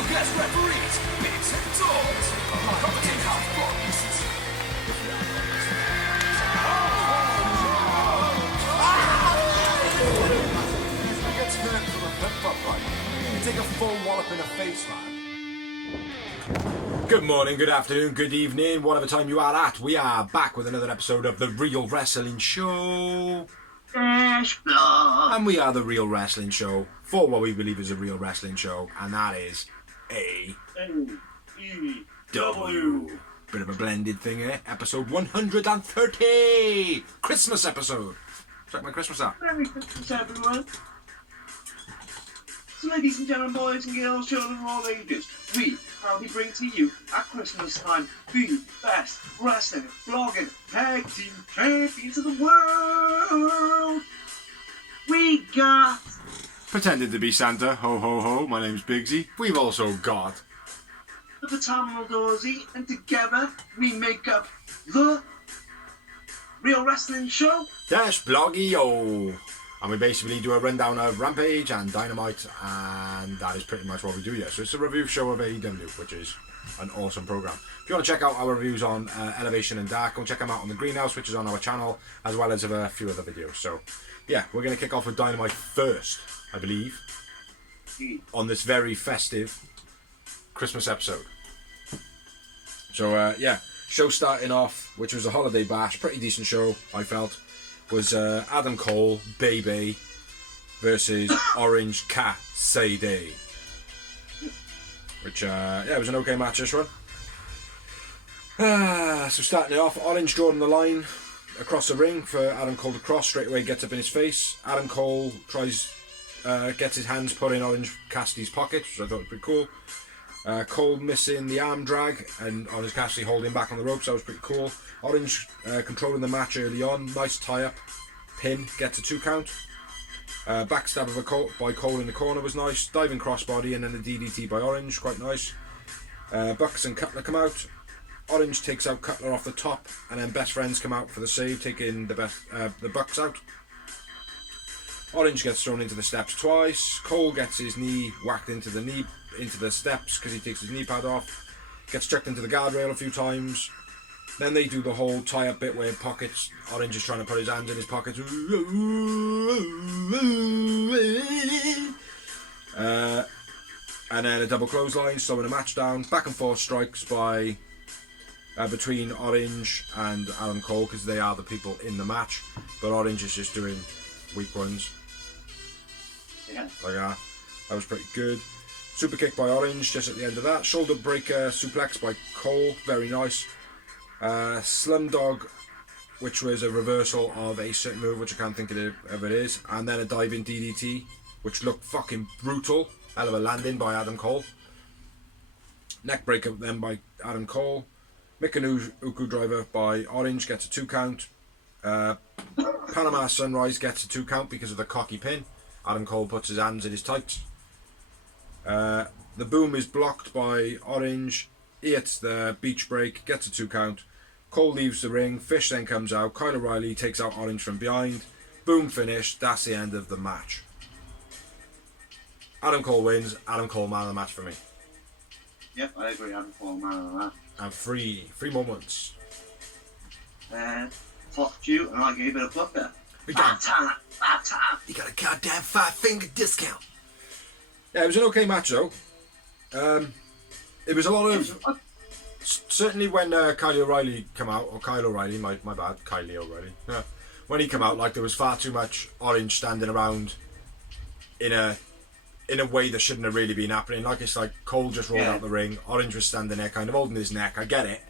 special guest referees, bigs and dogs, commentate how fun. He gets hurt from a flip-flop fight. You take a full wallop in the face, man. Good morning, good afternoon, good evening, whatever time you are at. We are back with another episode of The Real Wrestling Show. And we are The Real Wrestling Show for what we believe is a real wrestling show, and that is A-E-W. Bit of a blended thing, eh? Episode 130! Christmas episode! Check my Christmas app. Merry Christmas, everyone. So, ladies and gentlemen, boys and girls, children of all ages, we proudly bring to you at Christmas time the best wrestling, blogging, tag team champions of the world. We got... Pretended to be Santa, ho ho ho, my name's Bigsy. We've also got... the Phenomenal Dorsey, and together we make up the Real Wrestling Show. Dash Bloggy-o. And we basically do a rundown of Rampage and Dynamite, and that is pretty much what we do here. So it's a review show of AEW, which is an awesome program. If you want to check out our reviews on Elevation and Dark, go check them out on the Greenhouse, which is on our channel, as well as a few other videos. So yeah, we're going to kick off with Dynamite first, I believe, on this very festive Christmas episode. So yeah, show starting off, which was a holiday bash, pretty decent show, I felt, was Adam Cole, Baby, versus Orange Cassidy. Which, yeah, it was an okay match, this one. So starting it off, Orange drawing the line across the ring for Adam Cole to cross, straight away gets up in his face. Adam Cole gets his hands put in Orange Cassidy's pocket, which I thought was pretty cool. Cole missing the arm drag and Orange Cassidy holding back on the ropes, that was pretty cool. Orange controlling the match early on, nice tie-up, pin, gets a 2 count. Backstab by Cole in the corner was nice, diving crossbody and then the DDT by Orange, quite nice. Bucks and Cutler come out, Orange takes out Cutler off the top, and then Best Friends come out for the save, taking the Bucks out. Orange gets thrown into the steps twice, Cole gets his knee whacked into the steps because he takes his knee pad off, gets chucked into the guardrail a few times. Then they do the whole tie-up bit where pockets, Orange is trying to put his hands in his pockets. And then a double clothesline, slowing the match down. Back and forth strikes by between Orange and Adam Cole because they are the people in the match. But Orange is just doing weak ones. Yeah. Like that. That was pretty good. Super kick by Orange just at the end of that. Shoulder breaker suplex by Cole, very nice. Slumdog, which was a reversal of a certain move, which I can't think of it is. And then a diving DDT, which looked fucking brutal. Hell of a landing by Adam Cole. Neck breaker then by Adam Cole. Mikinuku driver by Orange gets a 2 count. Panama Sunrise gets a 2 count because of the cocky pin. Adam Cole puts his hands in his tights. The boom is blocked by Orange. He hits the beach break, gets a 2 count. Cole leaves the ring. Fish then comes out. Kyle O'Reilly takes out Orange from behind. Boom finish. That's the end of the match. Adam Cole wins. Adam Cole man of the match for me. Yep, I agree. Adam Cole, man of that. And three moments. Fucked you, and I gave it a bucker. Bad time. You got a goddamn 5-finger discount. Yeah, it was an okay match though. It was a lot of... Certainly when Kyle O'Reilly come out, or Kyle O'Reilly, my bad, Kylie O'Reilly. Yeah. When he come out, like there was far too much Orange standing around in a way that shouldn't have really been happening. Like it's like Cole just rolled out the ring, Orange was standing there kind of holding his neck, I get it.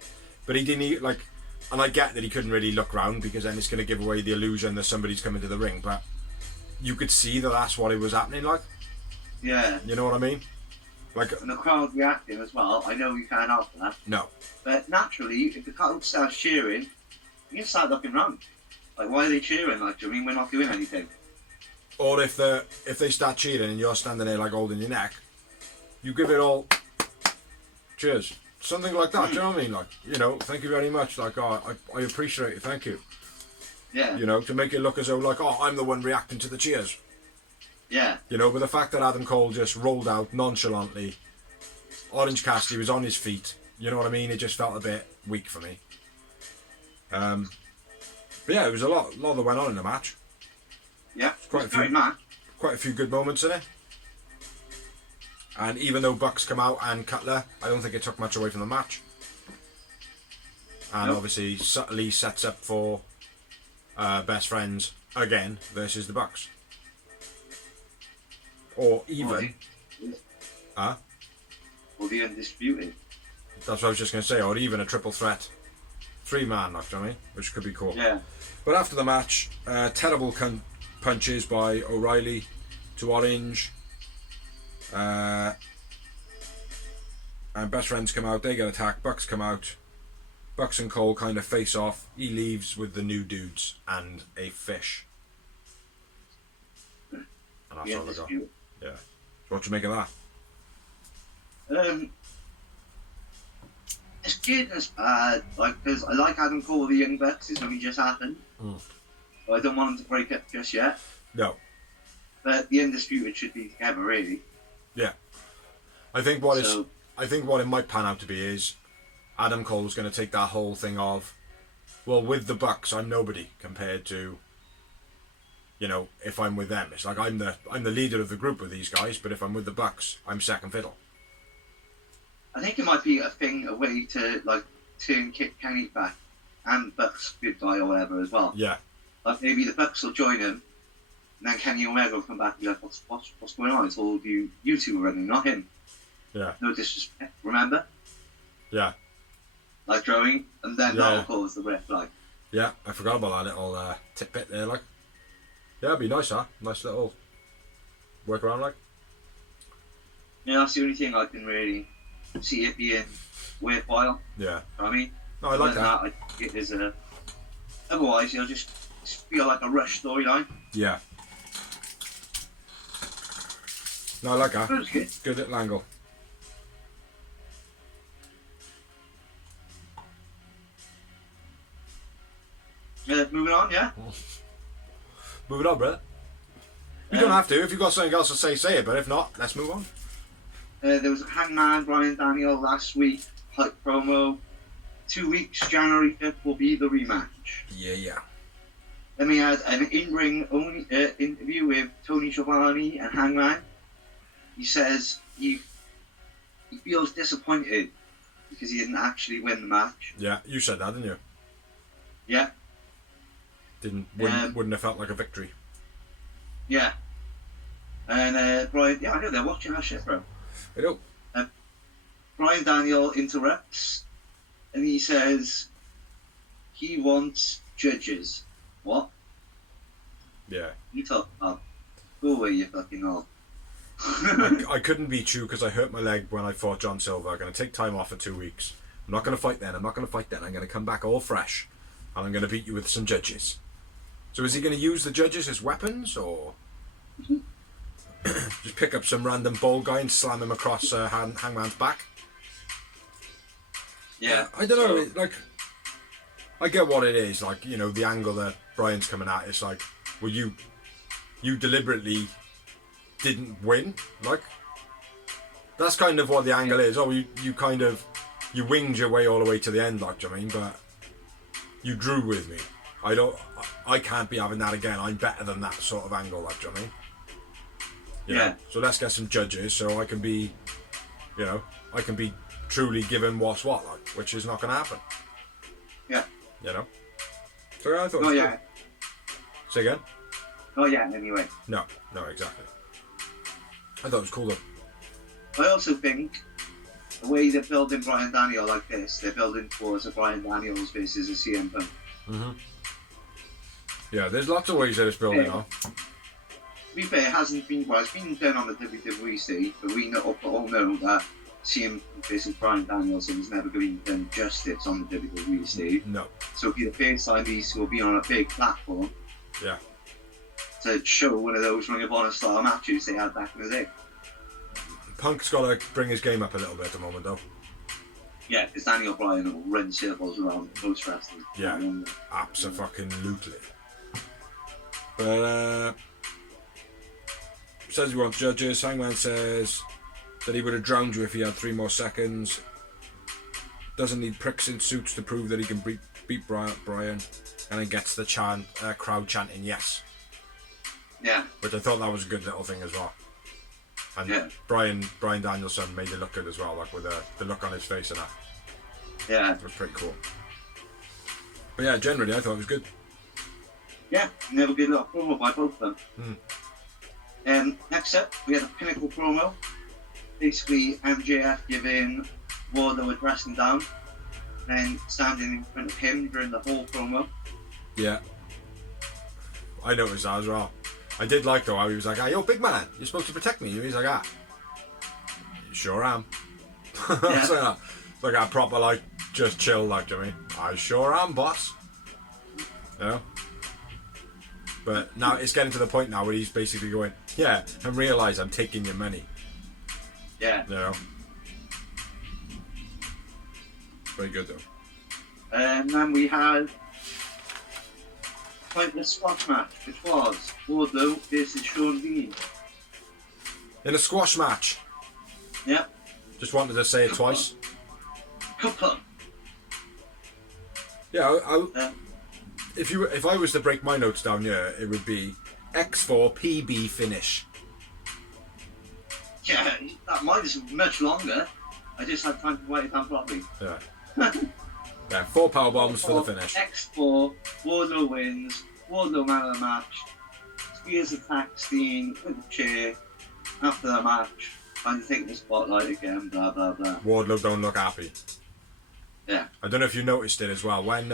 But he didn't, like... And I get that he couldn't really look round because then it's going to give away the illusion that somebody's coming to the ring. But you could see that that's what it was happening like. Yeah. You know what I mean? Like, and the crowd reacting as well. I know you can't help that. No. But naturally, if the crowd starts cheering, you can start looking round. Like, why are they cheering? Like, do you mean we're not doing anything? Or if they start cheering and you're standing there like holding your neck, you give it all cheers. Something like that, do you know what I mean? Like, you know, thank you very much. Like, oh, I appreciate it, thank you. Yeah. You know, to make it look as though like, oh, I'm the one reacting to the cheers. Yeah. You know, but the fact that Adam Cole just rolled out nonchalantly Orange Cassidy was on his feet. You know what I mean? It just felt a bit weak for me. But yeah, it was a lot that went on in the match. Yeah, Quite a few good moments in it. And even though Bucks come out and Cutler, I don't think it took much away from the match. And obviously subtly sets up for Best Friends again versus the Bucks. Or even... Or the Undisputed. That's what I was just going to say. Or even a triple threat 3-man, like, you know what I mean? Which could be cool. Yeah. But after the match, terrible punches by O'Reilly to Orange. And Best Friends come out, they get attacked, Bucks come out. Bucks and Cole kind of face off. He leaves with the new dudes and a fish. And that's all they got. Yeah. So what do you make of that? It's good and it's bad. Like, because I like Adam Cole with the Young Bucks. It's only just happened. But I don't want them to break up just yet. No. But the Undisputed should be together, really. Yeah. I think what it might pan out to be is Adam Cole's going to take that whole thing of, well, with the Bucks, I'm nobody compared to, you know, if I'm with them. It's like I'm the leader of the group with these guys, but if I'm with the Bucks, I'm second fiddle. I think it might be a way to like turn Kit Kenny back and Bucks goodbye or whatever as well. Yeah. Like maybe the Bucks will join him, and then Kenny Omega will come back and be like, what's going on? It's all you two are running, not him. Yeah. No disrespect, remember? Yeah. Like drawing, and then that'll cause the red flag. Yeah, I forgot about that little tidbit there, like. Yeah, it'd be nice, huh? Nice little workaround, like. Yeah, that's the only thing I can really see it being worthwhile. Yeah. You know what I mean? No, I like that. I think it is otherwise, it'll just feel like a rush storyline. Yeah. No, I like that. Good. Good little angle. Moving on, yeah? Moving on, brother. You don't have to. If you've got something else to say, say it. But if not, let's move on. There was a Hangman, Bryan Daniel last week, hype promo. 2 weeks, January 5th will be the rematch. Yeah. Then we had an in-ring only interview with Tony Schiavone and Hangman. He says he feels disappointed because he didn't actually win the match. Yeah, you said that, didn't you? Yeah. Wouldn't have felt like a victory. Yeah. And Brian, I know they're watching that shit, bro. I know. Bryan Daniel interrupts, and he says he wants judges. What? Yeah. You talk about? Go away, you fucking all. I couldn't beat you because I hurt my leg when I fought John Silver. I'm going to take time off for 2 weeks. I'm not going to fight then. I'm going to come back all fresh, and I'm going to beat you with some judges. So is he going to use the judges as weapons, or just pick up some random bald guy and slam him across Hangman's back? Yeah. I don't know. Like, I get what it is. Like, you know, the angle that Brian's coming at. It's like, well, you deliberately didn't win. Like, that's kind of what the angle is. Oh, you kind of winged your way all the way to the end. Like, do you know what I mean? But you drew with me. I can't be having that again. I'm better than that sort of angle. Like, do you know what I mean? You know? So let's get some judges so I can be, you know, truly given what's what, like, which is not going to happen. Yeah. You know? So I thought. Oh, yeah. Say again? Oh, yeah, anyway. No, exactly. I thought it was cool though. I also think the way they're building Bryan Daniel like this, they're building towards a Bryan Daniels versus a CM Punk. Mm-hmm. Yeah, there's lots of ways that it's building on. To be fair, it hasn't been, well, it's been done on the WWE stage, but we all know that CM Punk versus Bryan Danielson is never going to be done justice on the WWE stage. No. So it'll be the first time these will be on a big platform. Yeah. To show one of those Ring of Honor style matches they had back in the day. Punk's got to bring his game up a little bit at the moment, though. Yeah, because Daniel Bryan will run circles around most wrestlers. Yeah, absolutely. But says he wants judges. Hangman says that he would have drowned you if he had 3 more seconds. Doesn't need pricks in suits to prove that he can beat Brian. And then gets the crowd chanting yes. Yeah. Which I thought that was a good little thing as well. And Yeah. Brian Danielson made it look good as well, like with the look on his face and that. Yeah. It was pretty cool. But yeah, generally I thought it was good. Yeah, never good little promo by both of them. Next up, we had a Pinnacle promo. Basically, MJF giving Wardlow a dressing down, and then standing in front of him during the whole promo. Yeah. I noticed that as well. I did like though how he was like, yo, big man, you're supposed to protect me. He's like, you sure am. Yeah. It's like a proper, like, just chill, like, do you know what I mean? I sure am, boss. You know? But now it's getting to the point now where he's basically going, yeah, and realise I'm taking your money. Yeah. You know? Very good though. And then we had quite the squash match, which was Wardlow versus Sean Dean. In a squash match. Yep. Just wanted to say it twice. Couple. Yeah, if I was to break my notes down here, it would be X4 PB finish. Yeah, that mine is much longer. I just had time to write it down properly. Yeah. Yeah, 4 power bombs for the finish. X4, Wardlow wins, Wardlow man of the match. Spears attacks Dean with the chair after the match, trying to take the spotlight again, blah blah blah. Wardlow don't look happy. Yeah. I don't know if you noticed it as well. When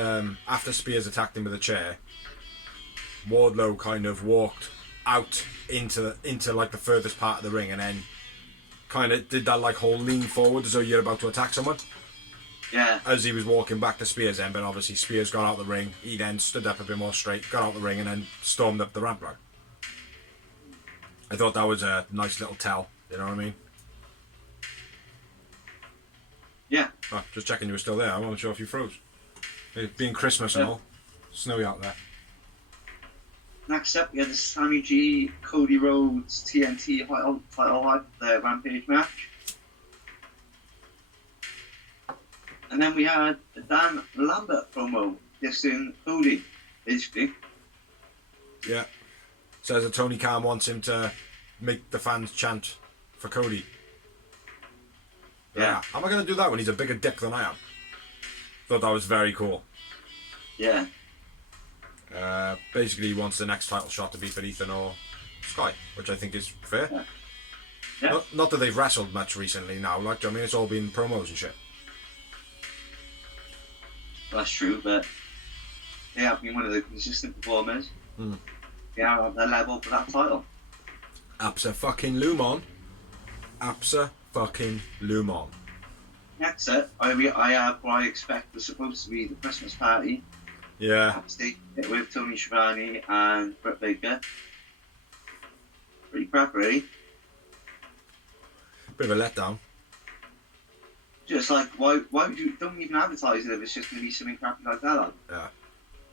after Spears attacked him with a chair, Wardlow kind of walked out into like the furthest part of the ring, and then kind of did that like whole lean forward as though you're about to attack someone. Yeah. As he was walking back to Spears' end, but obviously Spears got out the ring. He then stood up a bit more straight, got out the ring, and then stormed up the ramp. Like, I thought that was a nice little tell. You know what I mean? Yeah. Oh, just checking you were still there. I wasn't sure if you froze. It being Christmas and all, snowy out there. Next up, we had the Sammy G, Cody Rhodes, TNT title Rampage match. And then we had a Dan Lambert promo dissing Cody, basically. Yeah. Says that Tony Khan wants him to make the fans chant for Cody. Yeah. How am I going to do that when he's a bigger dick than I am? Thought that was very cool. Yeah. Basically, he wants the next title shot to be for Ethan or Sky, which I think is fair. Yeah. Yeah. Not that they've wrestled much recently now, like, I mean, it's all been promos and shit. That's true, but they have been one of the consistent performers. They are at their level for that title. Absa-fucking-lumon. Absa-fucking-lumon. Next up, I have what I expect was supposed to be the Christmas party. Yeah. Backstage with Tony Schiavone and Britt Baker. Pretty crap, really. Bit of a letdown. Just like, why would you, don't even advertise it if it's just going to be something crappy like that? Like. Yeah.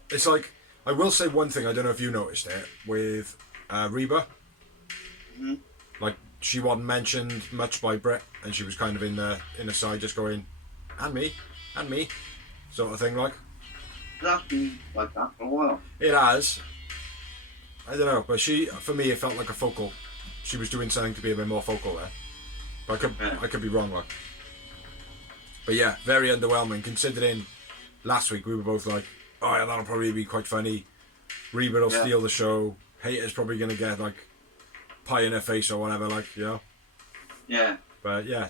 It's like, I will say one thing, I don't know if you noticed it, with Reba. Mm-hmm. Like, she wasn't mentioned much by Britt, and she was kind of in the side just going, and me, sort of thing, like. That's been like that for a while. It has. I don't know, but for me, it felt like a focal. She was doing something to be a bit more focal there. But I could be wrong, like. But yeah, very underwhelming, considering last week we were both like, oh yeah, that'll probably be quite funny. Reba will steal the show. Hater's probably going to get, like, pie in her face or whatever, like, you know? Yeah. But yeah,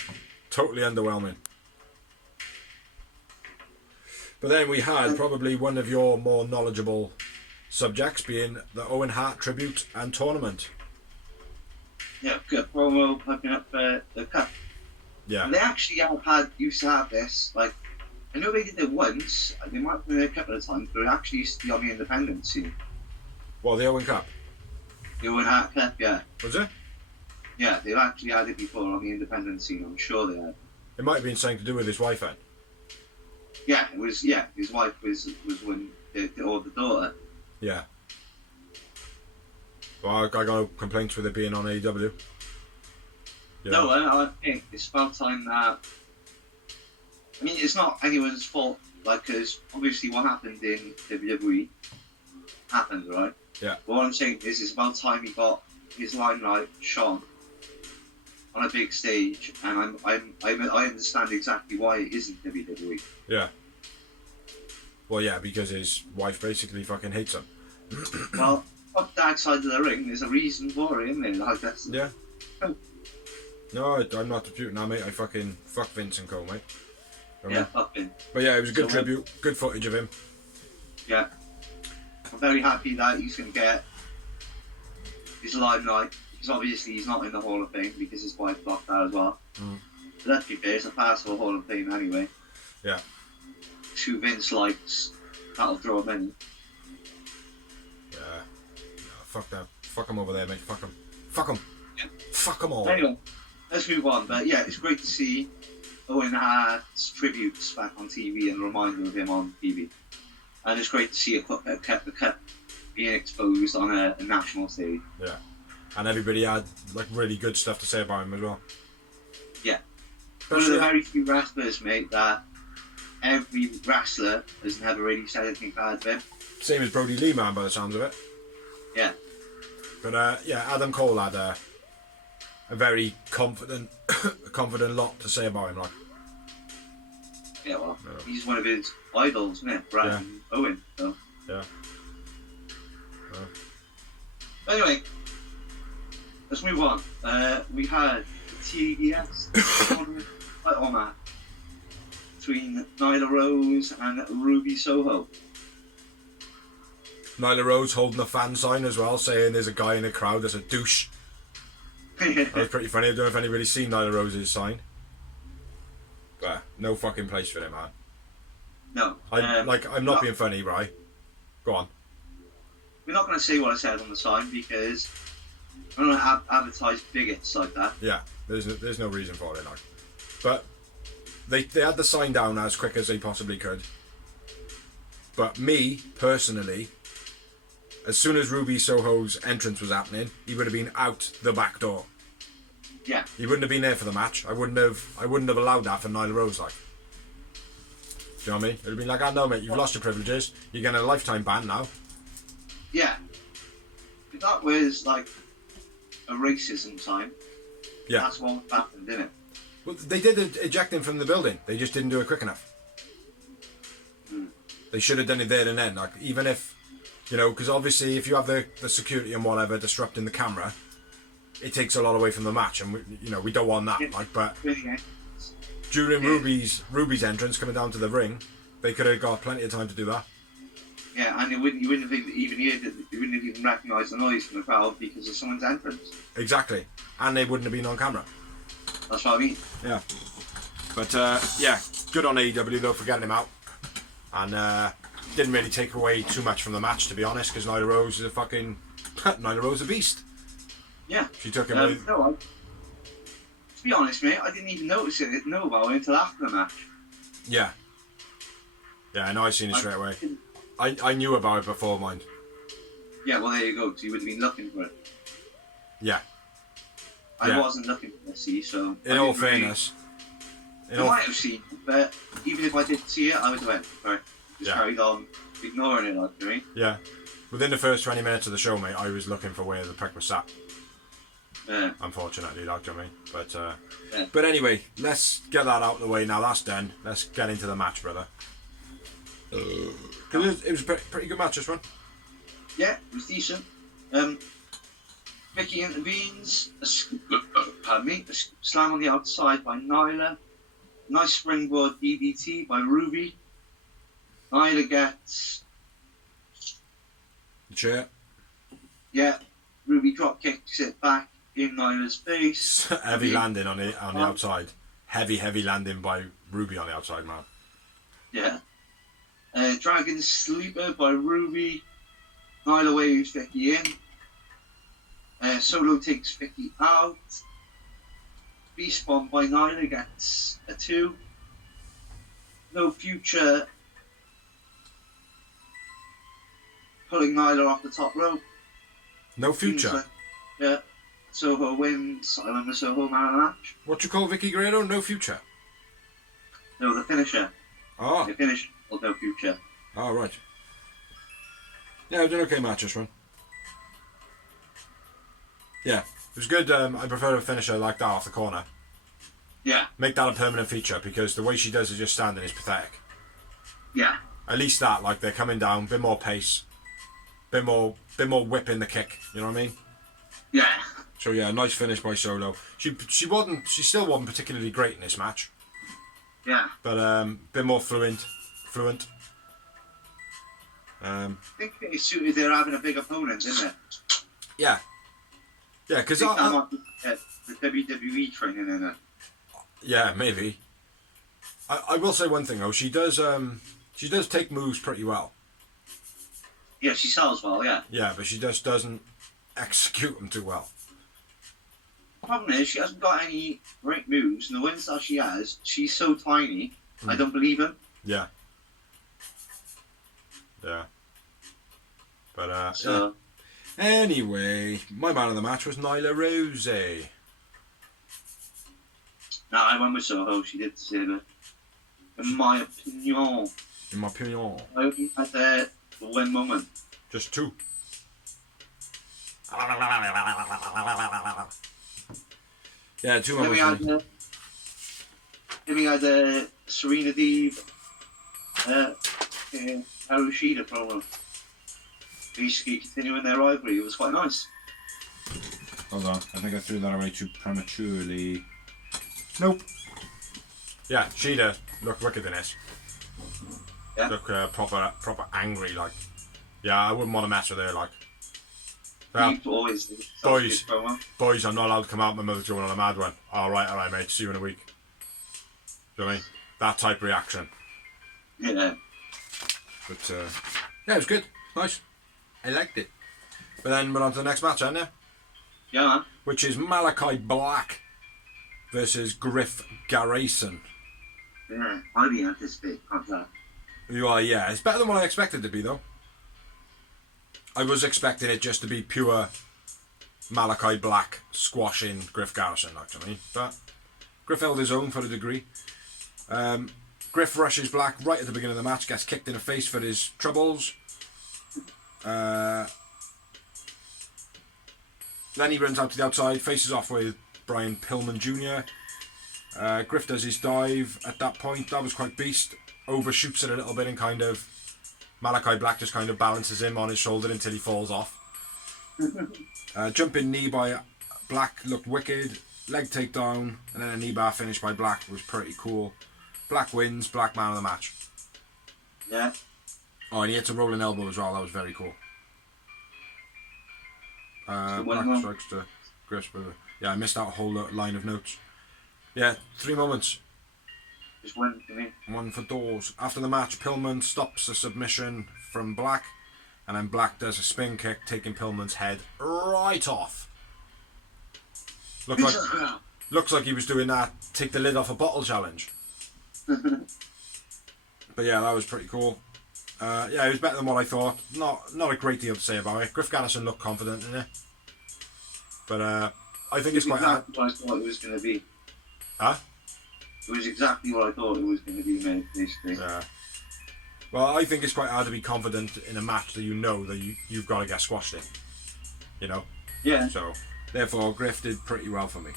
totally underwhelming. But then we had probably one of your more knowledgeable subjects being the Owen Hart tribute and tournament. Yeah, good promo picking up the cup. Yeah. And they actually used to have this, like, I know they did it once, they might have done it a couple of times, but it actually used to be on the independent scene. What, the Owen Cup? The Owen Hart Cup, yeah. Was it? Yeah, they've actually had it before on the independent scene, I'm sure they had. It might have been something to do with his wife then. Yeah, it was, his wife was when, or the daughter. Yeah. Well, I got no complaints with it being on AEW. Yeah. No, I think it's about time that. I mean, it's not anyone's fault, like, because obviously what happened in WWE happened, right? Yeah. But what I'm saying is, it's about time he got his limelight shone on a big stage, and I understand exactly why it isn't WWE. Yeah. Well, yeah, because his wife basically fucking hates him. Well, on that side of the ring, there's a reason for it, isn't there? Like, that's... Yeah. No, I'm not disputing that, mate. I fucking fuck Vince and Co, mate. Yeah, fucking. But yeah, it was a good So, tribute. Good footage of him. Yeah. I'm very happy that he's going to get his limelight, because obviously he's not in the Hall of Fame because his wife blocked that as well. But let's be fair, it's a pass for the Hall of Fame anyway. Yeah. Who Vince likes, that'll draw him in. Yeah. No, fuck that. Fuck him over there, mate. Fuck him. Fuck him. Yeah. Fuck them all. Anyway, let's move on. But yeah, it's great to see Owen Hart's tributes back on TV and a reminder of him on TV. And it's great to see the cup being exposed on a national stage. Yeah. And everybody had like really good stuff to say about him as well. Yeah. One of the very few wrestlers, mate, that every wrestler has never really said anything bad of him. Same as Brody Lee, man, by the sounds of it. Yeah. But yeah, Adam Cole had a very confident lot to say about him, like. Yeah, well, he's one of his idols, isn't it? Brad and Owen. So. Yeah. Anyway, let's move on. We had the TRWS title match between Nyla Rose and Ruby Soho. Nyla Rose holding a fan sign as well, saying there's a guy in the crowd that's a douche. That was pretty funny. I don't know if anybody's seen Nyla Rose's sign. But no fucking place for it, man. No. I'm not being funny, right? Go on. We're not going to say what I said on the sign because I'm not going to advertise bigots like that. Yeah, there's no reason for it, like. But they had the sign down as quick as they possibly could. But me, personally, as soon as Ruby Soho's entrance was happening, he would have been out the back door. Yeah. He wouldn't have been there for the match. I wouldn't have allowed that for Nyla Rose, like. Do you know what I mean? It would have been like, oh no, mate, you've lost your privileges. You're getting a lifetime ban now. Yeah. If that was like a racism sign, Yeah. that's what happened, didn't it? Well, they did eject him from the building. They just didn't do it quick enough. They should have done it there and then. Like, even if, you know, because obviously if you have the security and whatever disrupting the camera, it takes a lot away from the match, and we don't want that. Like, but during Ruby's entrance coming down to the ring, they could have got plenty of time to do that. Yeah, and you wouldn't have even heard it. You wouldn't have even recognised the noise from the crowd because of someone's entrance. Exactly, and they wouldn't have been on camera. That's what I mean. Yeah, but yeah, good on AEW though for getting him out, and didn't really take away too much from the match, to be honest, because Nyla Rose is Nyla Rose a beast. Yeah. She took him away. No, to be honest, mate, I didn't even know about it until after the match. Yeah. Yeah, I know. I seen it straight away. I knew about it before, mind. Yeah, well, there you go. So you would have been looking for it. Yeah. I wasn't looking for it, see, so... In all fairness... I might have seen it, but even if I didn't see it, I would have went for it. Just carried on ignoring it, like, you know what I mean? Yeah. Within the first 20 minutes of the show, mate, I was looking for where the prick was sat. Yeah. Unfortunately, like, you know what I mean? But anyway, let's get that out of the way now. That's done. Let's get into the match, brother. It was a pretty good match, this one. Yeah, it was decent. Vicky intervenes. A slam on the outside by Nyla. Nice springboard DDT by Ruby. Nyla gets... The chair. Yeah, Ruby drop kicks it back in Nyla's face. Heavy landing on the outside. Heavy landing by Ruby on the outside, man. Yeah. Dragon Sleeper by Ruby. Nyla waves Vicky in. Solo takes Vicky out. Beast Bomb by Nyla gets a 2. No Future pulling Nyla off the top rope. No Future? Yeah. Soho wins. Silent the Soho man of the match. What you call Vicky Guerrero? No future. No, the finisher. Oh. The finisher. Well, no future. Oh, right. Yeah, it was an okay match, this one. Yeah, it was good. I prefer a finisher like that off the corner. Yeah. Make that a permanent feature, because the way she does it just standing is pathetic. Yeah. At least that, like, they're coming down, bit more pace, bit more whip in the kick. You know what I mean? Yeah. So yeah, nice finish by Solo. She still wasn't particularly great in this match. Yeah. But bit more fluent. I think it suited their having a big opponent, didn't it? Yeah. Yeah, because the WWE training in it. Yeah, maybe. I will say one thing though. She does take moves pretty well. Yeah, she sells well. Yeah. Yeah, but she just doesn't execute them too well. The problem is she hasn't got any great moves, and the ones that she has, she's so tiny. I don't believe him. Yeah. Yeah. But so. Yeah. Anyway, my man of the match was Nyla Rose. No, I went with Soho. She did deserve it. In my opinion. I only had the one moment. Just two. Yeah, 2 moments. Then we had Serena Deeb, Harushida promo. Basically continuing their rivalry. It was quite nice. Hold on, I think I threw that away too prematurely. Nope. Yeah, Shida looked wicked in this. Yeah. Look proper angry, like. Yeah, I wouldn't want to mess with her, like. Boys, I'm not allowed to come out. My mother's going on a mad one. All right, mate. See you in a week. Do you know what I mean? That type of reaction. Yeah. But yeah, it was good. Nice. I liked it. But then we're on to the next match, aren't you? Yeah, man. Which is Malachi Black versus Griff Garrison. Yeah, I didn't anticipate that. You are, yeah. It's better than what I expected it to be, though. I was expecting it just to be pure Malachi Black squashing Griff Garrison, like to me. But Griff held his own for a degree. Griff rushes Black right at the beginning of the match, gets kicked in the face for his troubles. Then he runs out to the outside, faces off with Brian Pillman Jr. Griff does his dive at that point. That was quite beast. Overshoots it a little bit and kind of Malachi Black just kind of balances him on his shoulder until he falls off. Jumping knee by Black looked wicked. Leg takedown and then a knee bar finish by Black was pretty cool. Black wins. Black man of the match. Yeah. Oh, and he hits a rolling elbow as well. That was very cool. Black strikes to Griff. Yeah, I missed out a whole line of notes. Yeah, 3 moments. Just one for me. One for Dawes. After the match, Pillman stops a submission from Black, and then Black does a spin kick, taking Pillman's head right off. Looks like he was doing that take the lid off a bottle challenge. But yeah, that was pretty cool. Yeah, it was better than what I thought. Not a great deal to say about it. Griff Garrison looked confident in it. But I think it's quite exactly what I thought it was going to be. Huh? It was exactly what I thought it was going to be, mate, basically. Yeah. Well, I think it's quite hard to be confident in a match that you know that you've got to get squashed in. You know? Yeah. So, therefore, Griff did pretty well for me.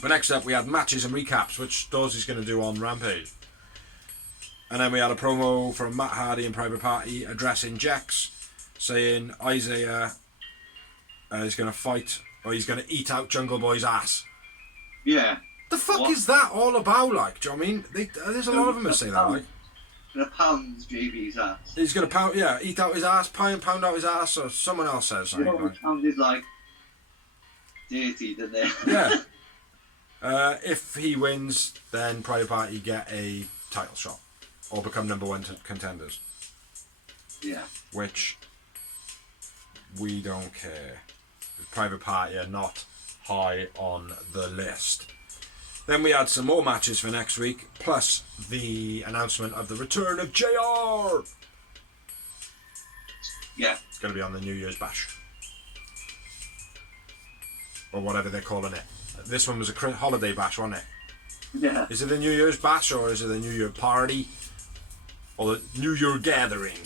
But next up, we had matches and recaps, which Dawes going to do on Rampage. And then we had a promo from Matt Hardy and Private Party addressing Jex, saying Isaiah is going to fight, or he's going to eat out Jungle Boy's ass. Yeah. The fuck is that all about, like? Do you know what I mean? There's a lot of them that say that, like. Gonna pound JB's ass. He's gonna pound, yeah, eat out his ass, pound out his ass, or someone else says something. You know, sounded like dirty, didn't they? Yeah. If he wins, then Private Party get a title shot, or become #1 contenders. Yeah. Which we don't care. Private Party are not high on the list. Then we had some more matches for next week, plus the announcement of the return of JR. Yeah. It's going to be on the New Year's Bash. or whatever they're calling it. This one was a holiday bash, wasn't it? Yeah. Is it the New Year's bash or is it the New Year party? Or the New Year gathering?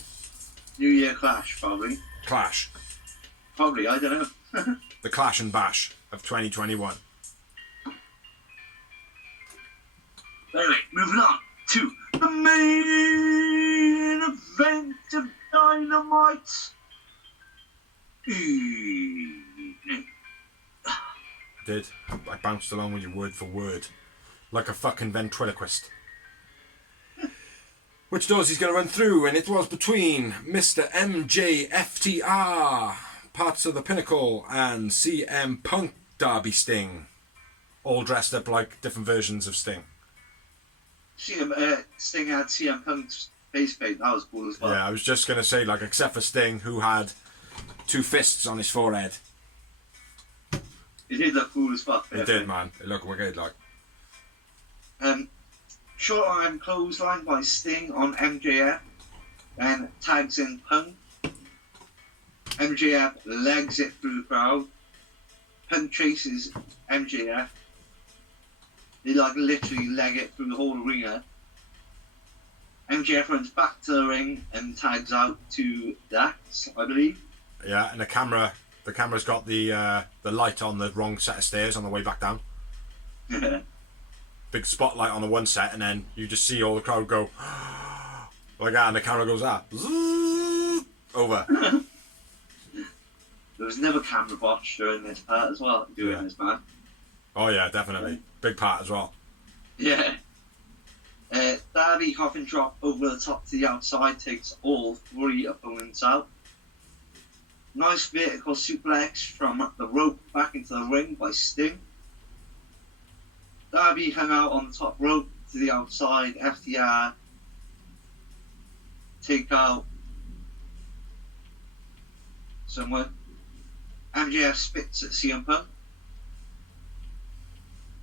New Year clash, probably. Clash. Probably, I don't know. The clash and bash of 2021. Anyway, moving on to the main event of Dynamite evening. Did. I bounced along with you word for word. Like a fucking ventriloquist. Which doors he's going to run through, and it was between Mr. MJFTR, Parts of the Pinnacle, and CM Punk Darby Sting. All dressed up like different versions of Sting. Sting had CM Punk's face paint, that was cool as well. Yeah, I was just going to say, like, except for Sting, who had 2 fists on his forehead. It did look cool as fuck. It did, man. It looked wicked, like. Short arm clothesline by Sting on MJF, then tags in Punk. MJF legs it through the crowd. Punk chases MJF. They like literally leg it through the whole arena. MJF runs back to the ring and tags out to Dax, I believe. Yeah, and the camera's got the light on the wrong set of stairs on the way back down. Big spotlight on the one set, and then you just see all the crowd go like that, and the camera goes over. There was never camera botch during this part as well, doing this, man. Oh yeah, definitely. Big part as well. Yeah. Darby coffin drop over the top to the outside takes all 3 opponents out. Nice vertical suplex from the rope back into the ring by Sting. Darby hung out on the top rope to the outside. FTR take out someone. MJF spits at CM Punk.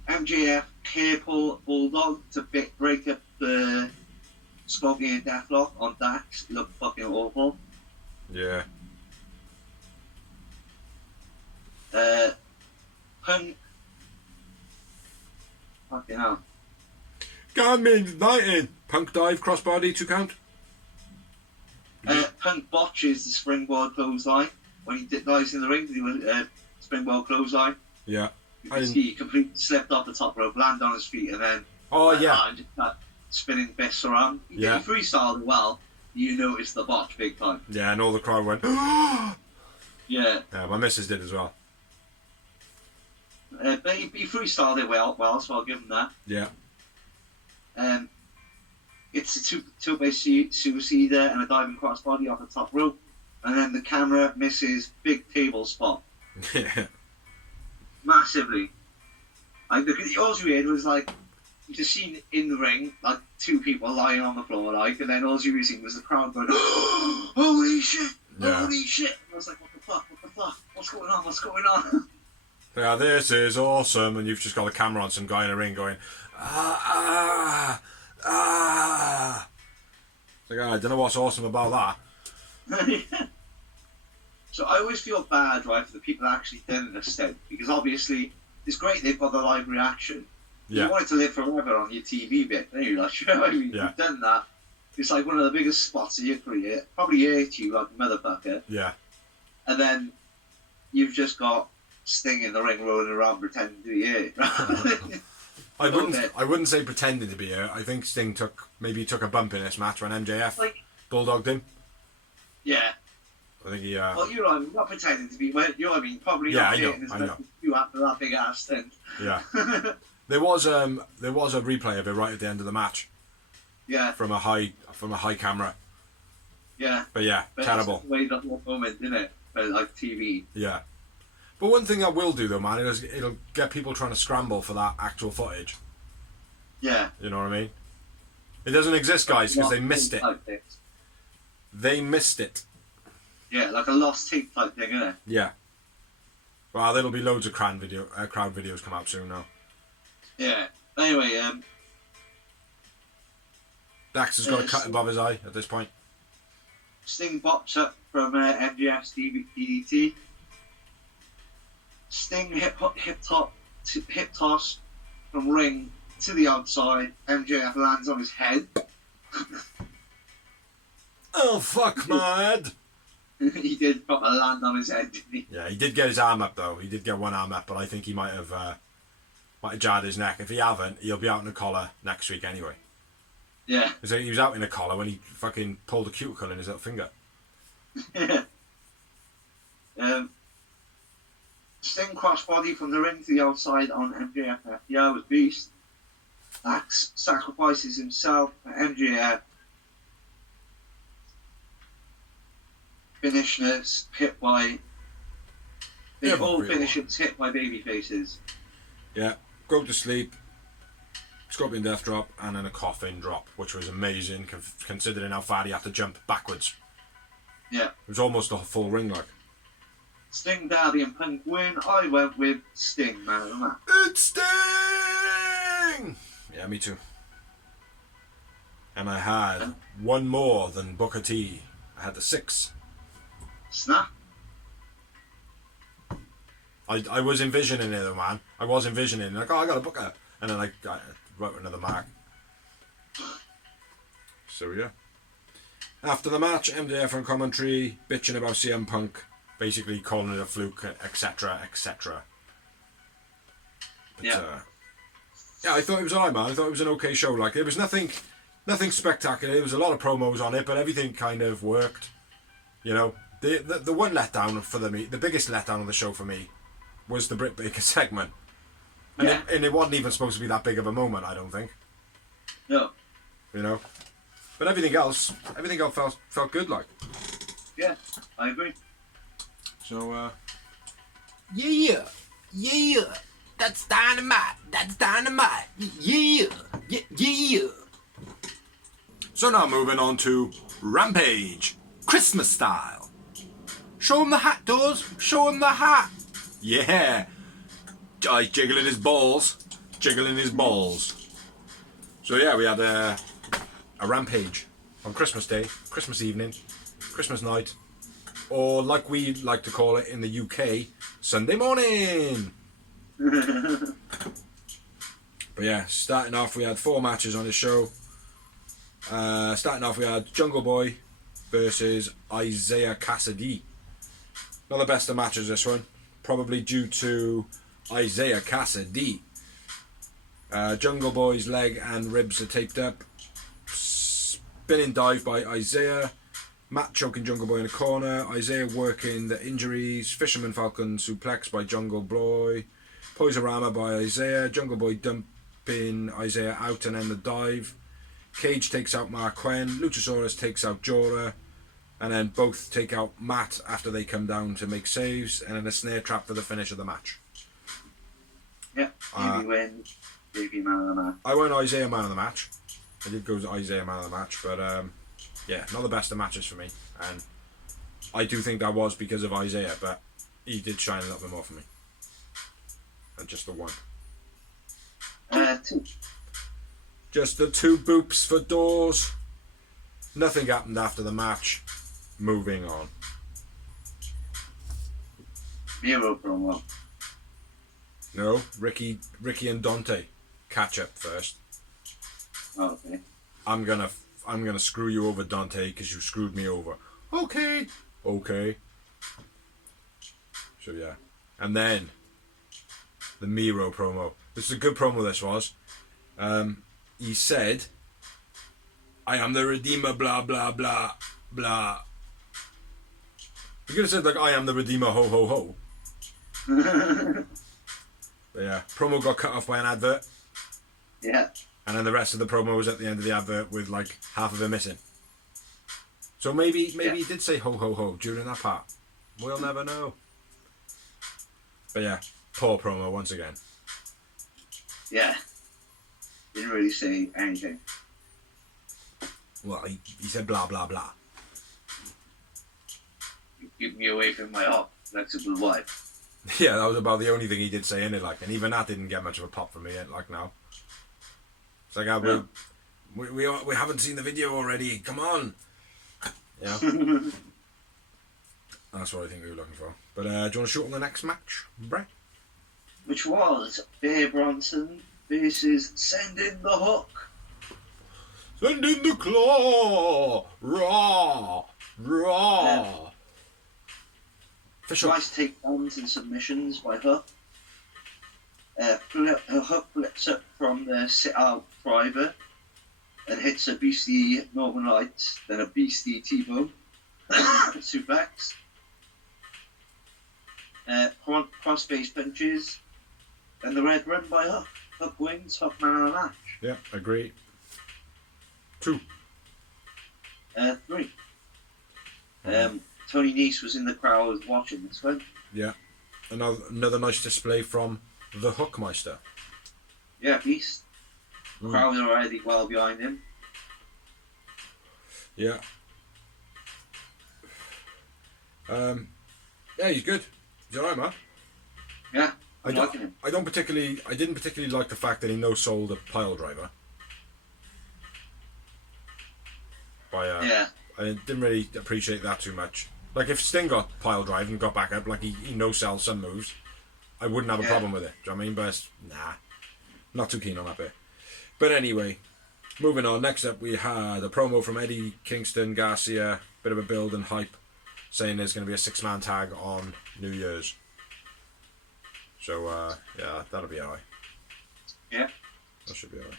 MJF careful bulldog to break up the Scorpion Deathlock on Dax. Looked fucking awful. Yeah. Punk. Fucking hell. Got me United. Punk dive, crossbody, 2 count. Punk botches the springboard clothesline when he dives in the ring. He went springboard clothesline. Yeah. He completely slipped off the top rope, landed on his feet, and then spinning fists around. He freestyled well. You noticed the botch big time. Yeah, and all the crowd went. Yeah. My missus did as well. But he freestyled it well, so I'll give him that. Yeah. It's a two-way suicider and a diving crossbody off the top rope, and then the camera misses big table spot. Yeah. Massively. Like, all you heard was like, you just seen in the ring, like 2 people lying on the floor, like, and then all you were seeing was the crowd going, holy shit! Holy shit! And I was like, what the fuck? What's going on? Yeah, this is awesome, and you've just got a camera on some guy in a ring going, Like, I don't know what's awesome about that. So I always feel bad, right, for the people actually doing this stint, because obviously it's great they've got the live reaction. Yeah. You want it to live forever on your TV bit, don't you? Like, sure, you've done that. It's like one of the biggest spots of your career. Probably hurt you like a motherfucker. Yeah. And then you've just got Sting in the ring rolling around pretending to be hurt. I wouldn't say pretending to be hurt. I think Sting took a bump in this match when MJF bulldogged him. Yeah. I think he. Well, you know what I mean. Not pretending to be. You know what I mean. Probably not hurting as much as you after that big ass stint. Yeah. There was a replay of it right at the end of the match. Yeah. From a high camera. Yeah. But terrible. It's the way the whole moment, isn't it? But like TV. Yeah. But one thing I will do though, man, it'll get people trying to scramble for that actual footage. Yeah. You know what I mean? It doesn't exist, guys, because they missed it. They missed it. Yeah, like a lost tape type thing, isn't it? Yeah. Well, there'll be loads of crowd videos come out soon now. Yeah. Anyway, Dax has got a cut above his eye at this point. Sting bops up from MJF's DDT. Sting hip toss from ring to the outside. MJF lands on his head. Oh, fuck my head. He did proper land on his head, didn't he? Yeah, he did get his arm up though. He did get one arm up, but I think he might have jarred his neck. If he haven't, he'll be out in a collar next week anyway. Yeah. So he was out in a collar when he fucking pulled a cuticle in his little finger. Sting crossbody from the ring to the outside on MJF. FDR was beast. Dax sacrifices himself for MJF. Finishes hit by. All finishes hit by baby faces. Yeah, go to sleep. Scorpion death drop and then a coffin drop, which was amazing considering how far he had to jump backwards. Yeah. It was almost a full ring like. Sting, Darby and Punk win. I went with Sting, man of the match. It's Sting! Yeah, me too. And I had one more than Booker T. I had the 6. Snap. I was envisioning it though, man. I was envisioning like, oh, I got a Booker. And then I wrote another mark. So yeah. After the match, MJF on commentary bitching about CM Punk, basically calling it a fluke, etc., etc. Yeah. Yeah, I thought it was alright, man. I thought it was an okay show. Like, there was nothing spectacular. There was a lot of promos on it, but everything kind of worked. You know, the one letdown for the biggest letdown of the show for me was the Britt Baker segment. And, yeah. It wasn't even supposed to be that big of a moment, I don't think. No. You know? But everything else felt good, like. Yeah, I agree. So, Yeah, that's dynamite, yeah. So now moving on to Rampage, Christmas style. Show him the hat, Doors, show him the hat. Yeah. He's jiggling his balls. So yeah, we had a Rampage on Christmas Day, Christmas evening, Christmas night, or like we like to call it in the UK, Sunday morning. But yeah, starting off we had 4 matches on the show. Starting off we had Jungle Boy versus Isaiah Cassidy. Not the best of matches this one, probably due to Isaiah Cassidy. Jungle Boy's leg and ribs are taped up. Spinning dive by Isaiah. Matt choking Jungle Boy in a corner. Isaiah working the injuries. Fisherman Falcon suplex by Jungle Boy. Poisorama by Isaiah. Jungle Boy dumping Isaiah out and then the dive. Cage takes out Mark Quinn. Luchasaurus takes out Jorah. And then both take out Matt after they come down to make saves. And then a snare trap for the finish of the match. Yeah, Davey wins. Davey man of the match. I went Isaiah man of the match. I did go to Isaiah man of the match, but yeah, not the best of matches for me. And I do think that was because of Isaiah, but he did shine a little bit more for me than just the one. 2. Just the 2 boops for Doors. Nothing happened after the match. Moving on. Miro promo. No, Ricky and Dante catch up first. Oh, okay. I'm gonna screw you over, Dante, because you screwed me over. Okay. So yeah, and then the Miro promo. This is a good promo. This was. He said, "I am the Redeemer." Blah blah blah blah. You could have said like, "I am the Redeemer." Ho ho ho. But yeah, promo got cut off by an advert. Yeah. And then the rest of the promo was at the end of the advert with like half of it missing. So maybe he did say ho ho ho during that part. We'll never know. But yeah, poor promo once again. Yeah. Didn't really say anything. Well, he said blah blah blah. You keep me away from my flexible wife. Yeah, that was about the only thing he did say in it, like, and even that didn't get much of a pop from me yet, like now. It's like, we haven't seen the video already, come on! Yeah. That's what I think we were looking for. But do you want to shoot on the next match, Brett? which was Bear Bronson versus Send in the Hook. Send in the claw! Raw! Raw! Official. Nice takedowns and submissions by Hook. Hook flips up from the sit-out driver and hits a beastly Northern Lights, then a beastly T-bone suplex. Cross-face punches, and the red run by Hook. Hook wins, Hook man of the match. Yeah, agree. 2. 3. Tony Nese was in the crowd watching this one. Yeah. Another nice display from the Hookmeister. Yeah, beast. Crowd already well behind him. Yeah. Yeah, he's good. He's alright, man. Yeah, I liking him. didn't particularly like the fact that he no-sold a pile driver. Yeah. I didn't really appreciate that too much. Like, if Sting got pile drive and got back up, like he no-sells some moves, I wouldn't have a problem with it. Do you know what I mean? But, nah. Not too keen on that bit. But anyway, moving on. Next up, we had a promo from Eddie Kingston Garcia. Bit of a build and hype, saying there's going to be a 6-man tag on New Year's. So, yeah, that'll be alright. Yeah. That should be alright.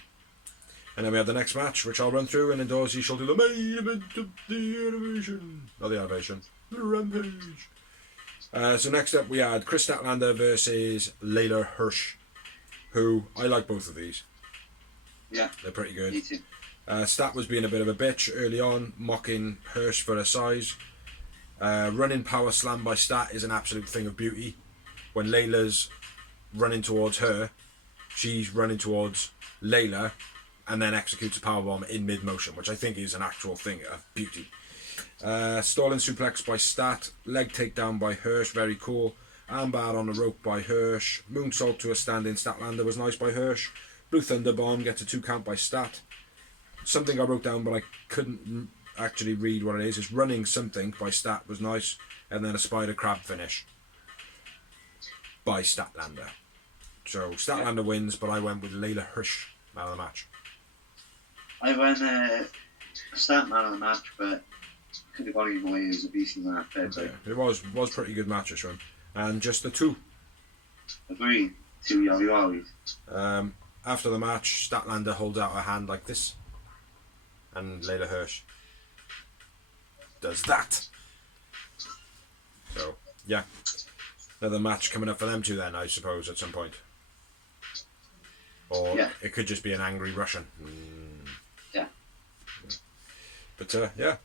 And then we have the next match, which I'll run through, and indoors he shall do the main event of the Elevation. Not the Elevation, the Rampage. So next up we had Chris Statlander versus Layla Hirsch, who, I like both of these. Yeah. They're pretty good. Me too. Stat was being a bit of a bitch early on, mocking Hirsch for her size. Running power slam by Stat is an absolute thing of beauty. When Layla's running towards her, she's running towards Layla, and then executes a powerbomb in mid-motion, which I think is an actual thing of beauty. Stalling suplex by Stat, leg takedown by Hirsch, very cool. Armbar on the rope by Hirsch. Moonsault to a standing Statlander was nice by Hirsch. Blue Thunder Bomb gets a 2 count by Stat. Something I wrote down but I couldn't actually read what it is running something by Stat was nice. And then a spider crab finish by Statlander. So Statlander wins, but I went with Layla Hirsch man of the match. I went Stat man of the match, but could have gone either way. It was a beastly match. Yeah, it was pretty good matches from him. And just the 2. Agreed. 2 Yali. After the match, Statlander holds out her hand like this, and Layla Hirsch does that. So, yeah. Another match coming up for them two then, I suppose, at some point. Or yeah. It could just be an angry Russian. Yeah. But, yeah.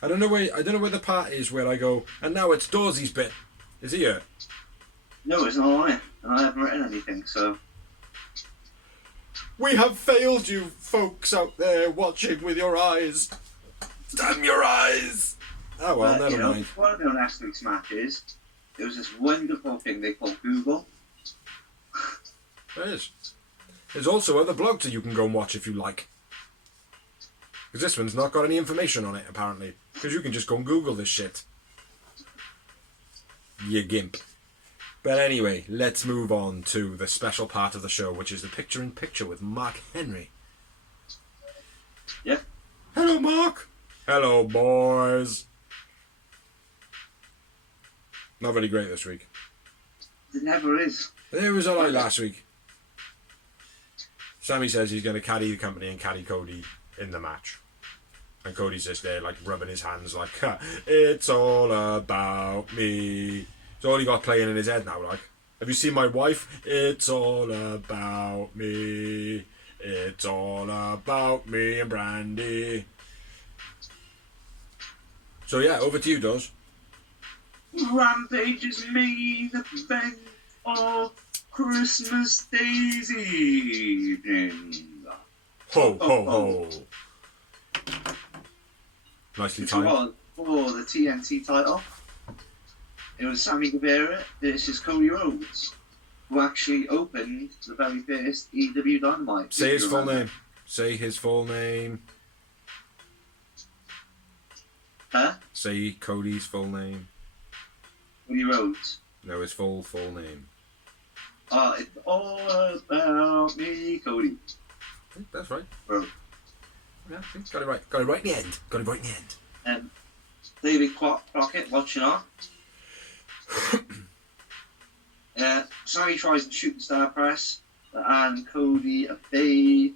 I don't know where the part is where I go, and now it's Dorsey's bit. Is he here? No, it's not on it. And I haven't written anything, so... We have failed you, folks out there watching with your eyes. Damn your eyes! Oh well, never mind. One of the last week's matches, there was this wonderful thing they called Google. There is. There's also other blogs that you can go and watch if you like. Because this one's not got any information on it, apparently. Because you can just go and Google this shit. You gimp. But anyway, let's move on to the special part of the show, which is the picture-in-picture with Mark Henry. Yeah. Hello, Mark. Hello, boys. Not very great this week. It never is. It was alright last week. Sammy says he's going to carry the company and carry Cody in the match. And Cody's just there, like, rubbing his hands like, it's all about me. It's all he got playing in his head now, like. Have you seen my wife? It's all about me. It's all about me and Brandy. So yeah, over to you, Doz. Rampage is main event of Christmas Day's evening. Ho, ho, ho. Nicely Which timed. was for the TNT title. It was Sammy Guevara versus Cody Rhodes, who actually opened the very first EW Dynamite. Say his full name. Say his full name. Huh? Say Cody's full name. Cody Rhodes. No, his full name. It's all about me, Cody. That's right. Bro. Yeah, got it right. Got it right in the end. Got it right in the end. David Crockett watching on. Sammy tries to shoot the star press, and Cody evades.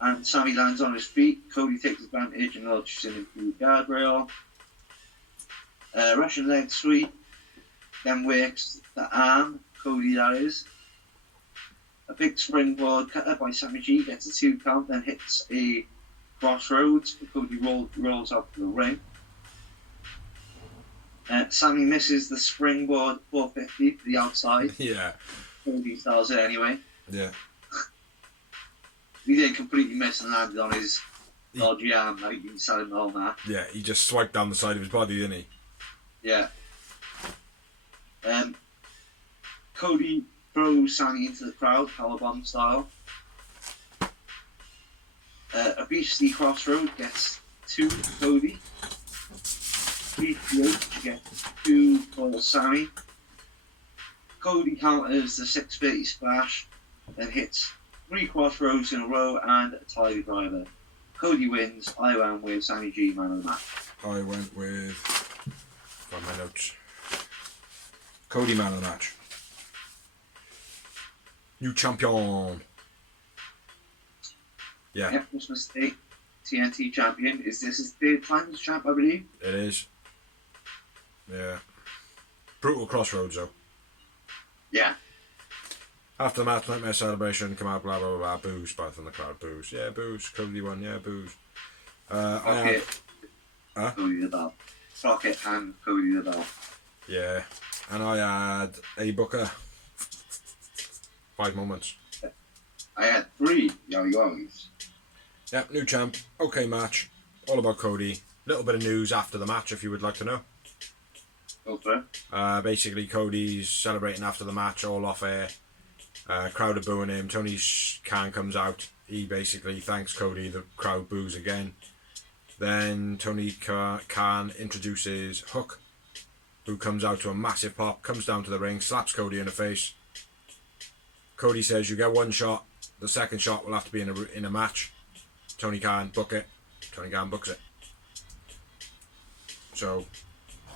And Sammy lands on his feet. Cody takes advantage and launches him into the guardrail. Russian leg sweep. Then works the arm. Cody, that is. A big springboard cutter by Sammy G gets a 2 count, then hits a crossroads. Cody rolls up to the ring. Sammy misses the springboard 450 to the outside. Yeah. Cody styles it anyway. Yeah. He did completely miss and landed on his dodgy arm like he'd been selling the whole match. Yeah, he just swiped down the side of his body, didn't he? Yeah. Cody throws Sammy into the crowd, powerbomb style. A beastly crossroad gets 2 for Cody. Beastly H gets 2 for Sammy. Cody counters the 630 splash, then hits 3 crossroads in a row and a tiger driver. Cody wins. I went with Sammy G, man of the match. I went with... Find my notes. Cody, man of the match. New champion. Yeah. Yep, Christmas Day, TNT champion. Is this his 3rd time as champ, I believe? It is. Yeah. Brutal crossroads, though. Yeah. After the match, nightmare celebration, come out, blah, blah, blah, blah, boos, both from the crowd, boos. Yeah, boos. Cody won, yeah, boos. Crockett. Cody the Bell. Crockett and Cody the Bell. Yeah. And I had a Booker. 5 moments. I had 3 yo-yos. Yep, new champ. Okay match. All about Cody. Little bit of news after the match if you would like to know. Okay. Basically, Cody's celebrating after the match, all off air. Crowd are booing him. Tony Khan comes out. He basically thanks Cody. The crowd boos again. Then Tony Khan introduces Hook, who comes out to a massive pop, comes down to the ring, slaps Cody in the face. Cody says, you get 1 shot. The second shot will have to be in a match. Tony Khan, book it. Tony Khan books it. So,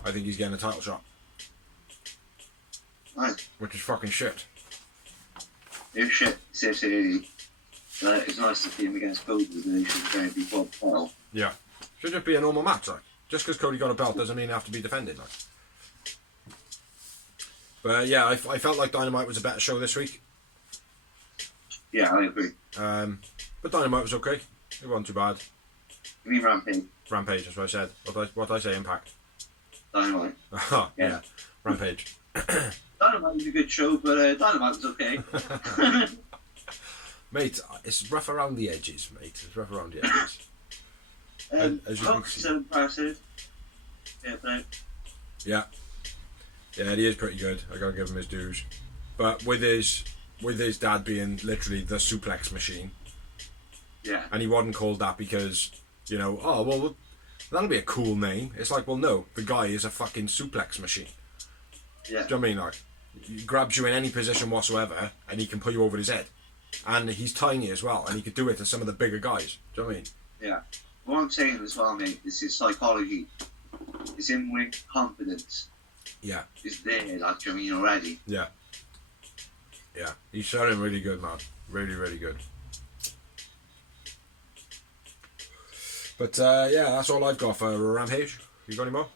I think he's getting a title shot. Nice. Which is fucking shit. It's shit. Seriously. It's nice to see him against Cody. They should going to be quite well. Yeah. Should just be a normal match, like. Just because Cody got a belt doesn't mean it have to be defended, like. But yeah, I felt like Dynamite was a better show this week. Yeah, I agree. But Dynamite was okay. It wasn't too bad. You mean Rampage? Rampage, that's what I said. What did I say? Impact. Dynamite. Yeah. Rampage. Dynamite was a good show, but Dynamite was okay. Mate, it's rough around the edges, mate. It's rough around the edges. As you can Hook's see. so impressive. Yeah, but Yeah. Yeah, he is pretty good. I gotta give him his dues. But with his dad being literally the suplex machine, yeah. and he wasn't called that because, you know, oh well, that'll be a cool name. It's like, well, no, the guy is a fucking suplex machine. Yeah. Do you know what I mean? Like, he grabs you in any position whatsoever, and he can put you over his head. And he's tiny as well, and he could do it to some of the bigger guys. Do you know what I mean? Yeah. What I'm saying as well, mate, is his psychology. His in-ring confidence Yeah. is there, like, do you know what I mean, already. Yeah. Yeah. He's sounding really good, man. Really, really good. But yeah, that's all I've got for Rampage. You got any more?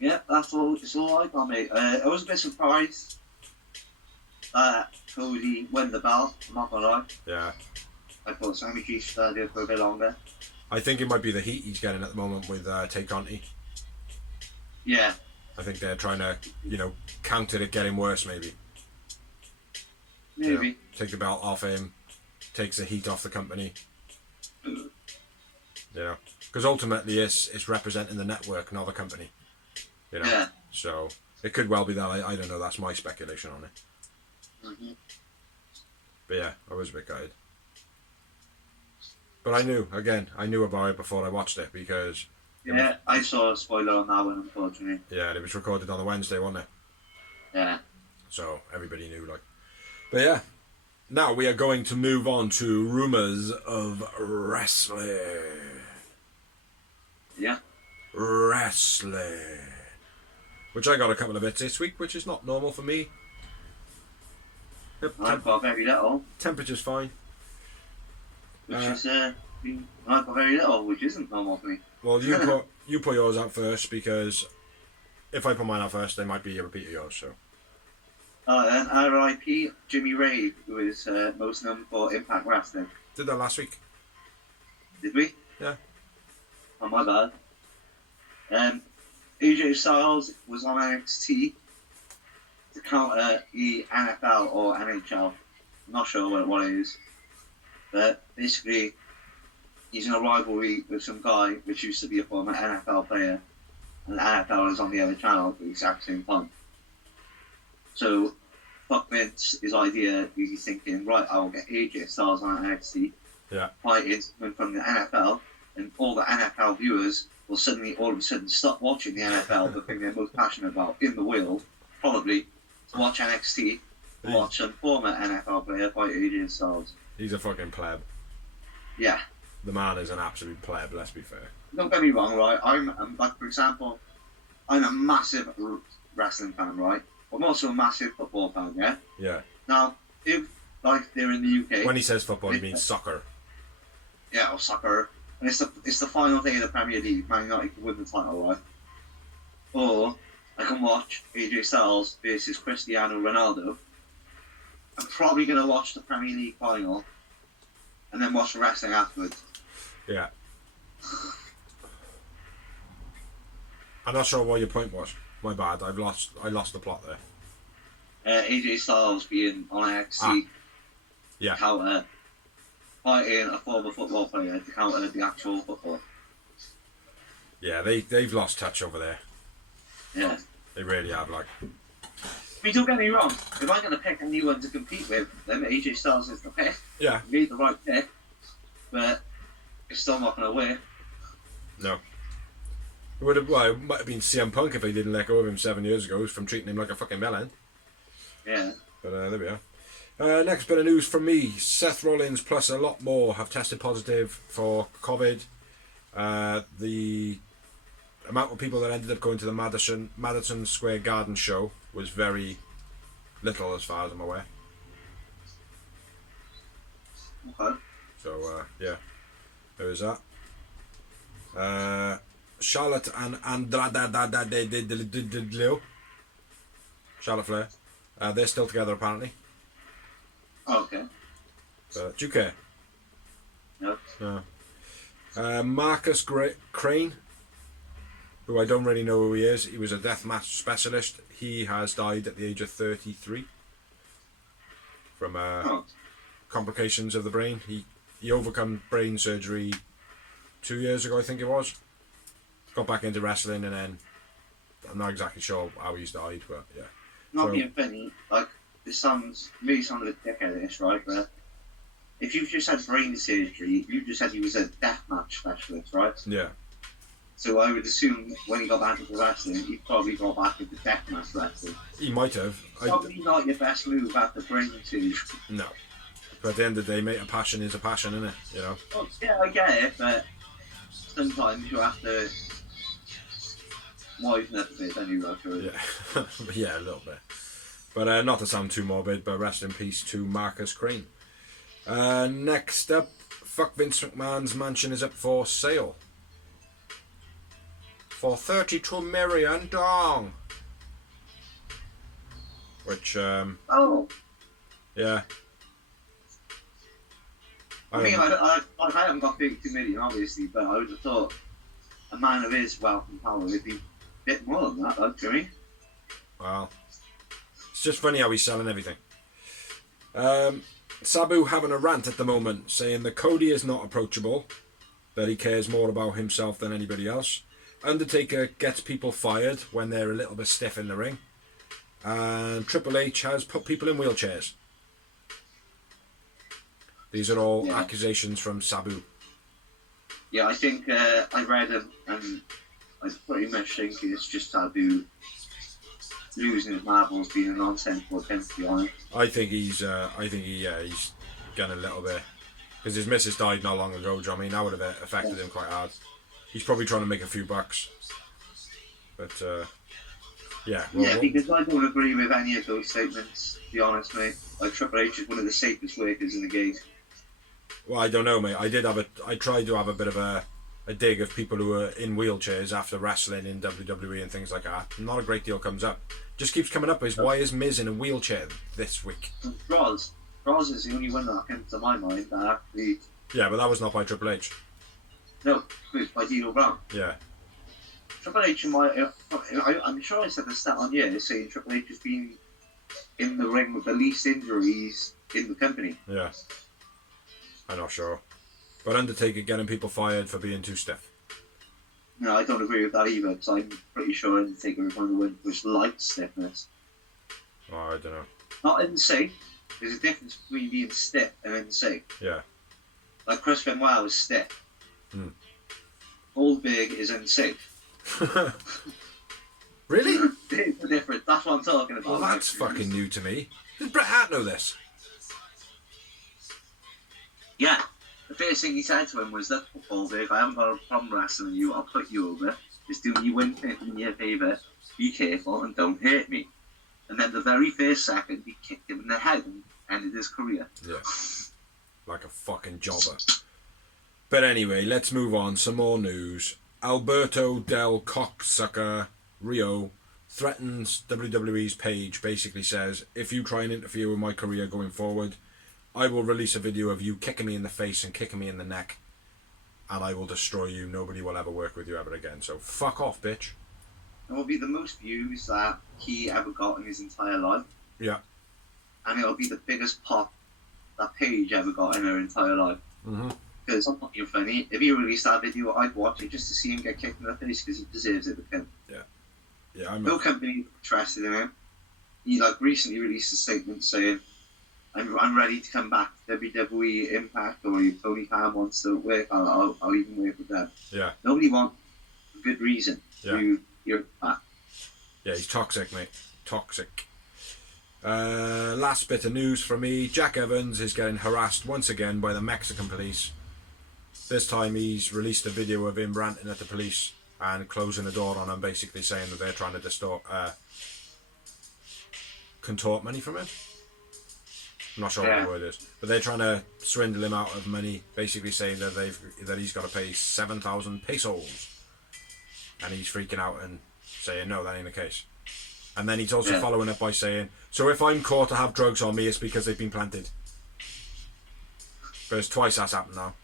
Yeah, that's all. It's all I got, mate. I was a bit surprised that Cody won the belt. I'm not gonna lie. Yeah. I thought Sammy G should stay there for a bit longer. I think it might be the heat he's getting at the moment with Tay Conti. Yeah. I think they're trying to, you know, counter it getting worse, maybe. Maybe. You know, take the belt off him, takes the heat off the company. Yeah. Because ultimately it's representing the network, not the company. You know? Yeah. So it could well be that. I don't know. That's my speculation on it. Mm-hmm. But yeah, I was a bit gutted. But I knew about it before I watched it because... Yeah, I saw a spoiler on that one, unfortunately. Yeah, it was recorded on a Wednesday, wasn't it? Yeah. so everybody knew. Like, but yeah, now we are going to move on to rumors of wrestling. Yeah. Wrestling, which I got a couple of bits this week, which is not normal for me. Yep, I've got very little, temperature's fine. which is I've got very little, which isn't normal for me. Well, you put yours out first, because if I put mine out first, they might be a repeat of yours. So. And R.I.P. Jimmy Ray, who is most known for Impact Wrestling. Did that last week. Did we? Yeah. Oh, my bad. AJ Styles was on NXT to counter the NFL or NHL. I'm not sure what it is. But basically, he's in a rivalry with some guy which used to be a former NFL player. And the NFL is on the other channel at the exact same time. So, fuck Vince, his idea, he's thinking, right, I'll get AJ Styles on NXT. Yeah. Fighting from the NFL, and all the NFL viewers will suddenly, all of a sudden, stop watching the NFL, the thing they're most passionate about in the world, probably, to watch NXT, to watch some former NFL player fight AJ Styles. He's a fucking pleb. Yeah. The man is an absolute pleb, let's be fair. Don't get me wrong, right? I'm like, for example, I'm a massive wrestling fan, right? I'm also a massive football fan, yeah? Yeah. Now, if, like, they're in the UK... When he says football, he means soccer. Yeah, or soccer. And it's the final day of the Premier League. Man United can win the title, right? Or I can watch AJ Styles versus Cristiano Ronaldo. I'm probably going to watch the Premier League final and then watch the wrestling afterwards. Yeah. I'm not sure what your point was. My bad. I lost the plot there. AJ Styles being on NXT. Yeah. Counter fighting a former football player to counter the actual football. Yeah, they've lost touch over there. Yeah. They really have, like. But don't get me wrong, if I'm going to pick anyone to compete with, then AJ Styles is the pick. Yeah. You made the right pick, but it's still not going to work. No. It might have been CM Punk if they didn't let go of him 7 years ago from treating him like a fucking melon. Yeah. But there we are. Next bit of news from me. Seth Rollins plus a lot more have tested positive for COVID. The amount of people that ended up going to the Madison Square Garden show was very little, as far as I'm aware. Okay. So, yeah. There is that. Charlotte and Charlotte Flair. They're still together, apparently. Okay. Do you care? Yep. No. Marcus Crane, who I don't really know who he is. He was a deathmatch specialist. He has died at the age of 33 from complications of the brain. He overcome brain surgery 2 years ago, I think it was. Got back into wrestling, and then I'm not exactly sure how he's died, but yeah. Not being funny, like, this sounds a bit dickheadish, right? But if you've just had brain surgery, you just said he was a deathmatch specialist, right? Yeah. So I would assume when he got back into wrestling, he probably got back into deathmatch wrestling. He might have. Probably not your best move after brain surgery. No. But at the end of the day, mate, a passion is a passion, isn't it? You know? Well, yeah, I get it, but sometimes you have to widen up a bit, don't you, Roger? Yeah. Yeah, a little bit. But not to sound too morbid, but rest in peace to Marcus Crane. Next up, fuck Vince McMahon's mansion is up for sale. For $32 million. Which, Oh! yeah. I mean, I haven't got 32 million, obviously, but I would have thought a man of his wealth and power would be a bit more than that, don't you? Well, it's just funny how he's selling everything. Sabu having a rant at the moment, saying that Cody is not approachable, that he cares more about himself than anybody else. Undertaker gets people fired when they're a little bit stiff in the ring. And Triple H has put people in wheelchairs. These are all accusations from Sabu. Yeah, I think I read them, and I pretty much think it's just Sabu losing his marbles being a nonsensical attempt, to be honest. I think he's gone a little bit because his missus died not long ago. Do you know what I mean? That would have affected him quite hard. He's probably trying to make a few bucks, but yeah. Yeah, because I don't agree with any of those statements. To be honest, mate. Like Triple H is one of the safest workers in the game. Well, I don't know, mate. I tried to have a bit of a dig of people who are in wheelchairs after wrestling in WWE and things like that. Not a great deal comes up. Just keeps coming up is why is Miz in a wheelchair this week? Roz is the only one that comes to my mind that actually. Yeah, but that was not by Triple H. No, it was by Dino Brown. Yeah. Triple H, I'm sure I said the stat on here saying Triple H has been in the ring with the least injuries in the company. Yeah. I'm not sure. But Undertaker getting people fired for being too stiff. No, I don't agree with that either, because I'm pretty sure Undertaker is one of the ones which likes stiffness. Oh, I don't know. Not unsafe. There's a difference between being stiff and unsafe. Yeah. Like Chris Benoit was stiff. Goldberg is unsafe. Really? There's the difference. That's what I'm talking about. Well, that's fucking new to me. Did Bret Hart know this? Yeah. The first thing he said to him was that, Goldberg, I haven't got a problem wrestling you. I'll put you over. Just do me one thing in your favour. Be careful and don't hurt me. And then the very first second, he kicked him in the head and ended his career. Yeah. Like a fucking jobber. But anyway, let's move on. Some more news. Alberto Del Cocksucker Rio threatens WWE's page, basically says, if you try and interfere with my career going forward, I will release a video of you kicking me in the face and kicking me in the neck, and I will destroy you. Nobody will ever work with you ever again. So fuck off, bitch. It will be the most views that he ever got in his entire life. Yeah. And it'll be the biggest pop that Paige ever got in her entire life. Mm-hmm. Because I'm not being funny. If he released that video, I'd watch it just to see him get kicked in the face because he deserves it. Yeah. Yeah, no company interested in him. He recently released a statement saying, I'm ready to come back to WWE Impact, or if Tony Khan wants to work, I'll even work with them. Yeah. Nobody wants a good reason to you're back. Yeah, he's toxic, mate. Toxic. Last bit of news from me. Jack Evans is getting harassed once again by the Mexican police. This time he's released a video of him ranting at the police and closing the door on them, basically saying that they're trying to contort money from him. I'm not sure what the word is, but they're trying to swindle him out of money, basically saying that he's got to pay 7,000 pesos, and he's freaking out and saying no, that ain't the case. And then he's also following up by saying, so if I'm caught to have drugs on me, it's because they've been planted. But it's twice that's happened now.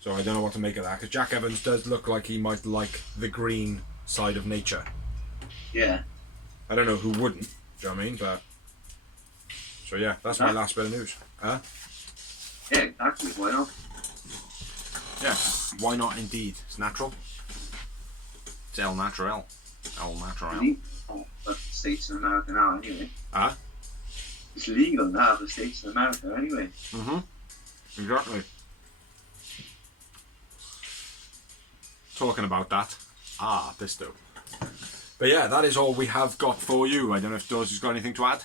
So I don't know what to make of that, because Jack Evans does look like he might like the green side of nature. Yeah. I don't know who wouldn't, do you know what I mean? But so yeah, that's my last bit of news. Huh? Yeah, exactly. Why not? Yeah, why not indeed? It's natural. It's El Natural. El Natural. But States in America now, anyway. Huh? It's legal to have the States in America, anyway. Mm-hmm. Exactly. Talking about that. This though. But yeah, that is all we have got for you. I don't know if Dawes has got anything to add.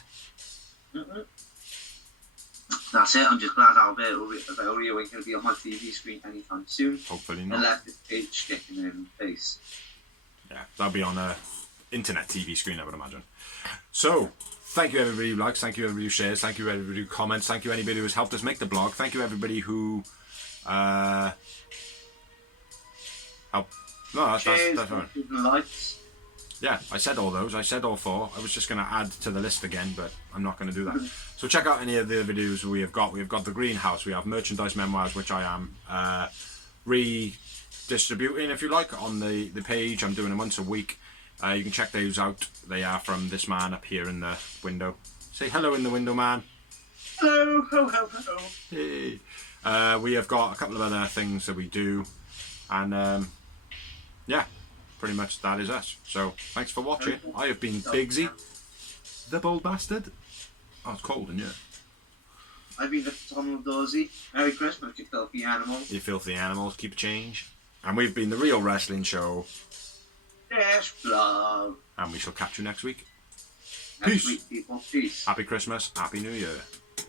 Mm-hmm. That's it. I'm just glad Alberto Rio ain't going to be on my TV screen anytime soon. Hopefully not. And left his page kicking him in the face. Yeah, that'll be on a internet TV screen, I would imagine. So, thank you everybody who likes, thank you everybody who shares, thank you everybody who comments, thank you anybody who has helped us make the blog, thank you everybody who help. No, that's fine. Likes. Yeah, I said all those. I said all four. I was just going to add to the list again, but I'm not going to do that. So check out any of the videos we have got. We've got the Greenhouse. We have merchandise memoirs, which I am redistributing, if you like, on the page. I'm doing them once a week. You can check those out. They are from this man up here in the window. Say hello in the window, man. Hello, hello. Hey. We have got a couple of other things that we do, and yeah, pretty much that is us. So thanks for watching. I have been Bigsy, the bold bastard. Oh, it's cold in here. I've been the Tom Dorsey. Merry Christmas, you filthy animals. You filthy animals, keep a change. And we've been the Real Wrestling Show. dash vlog. And we shall catch you next week. Next Peace. week, people. Peace. Happy Christmas. Happy New Year.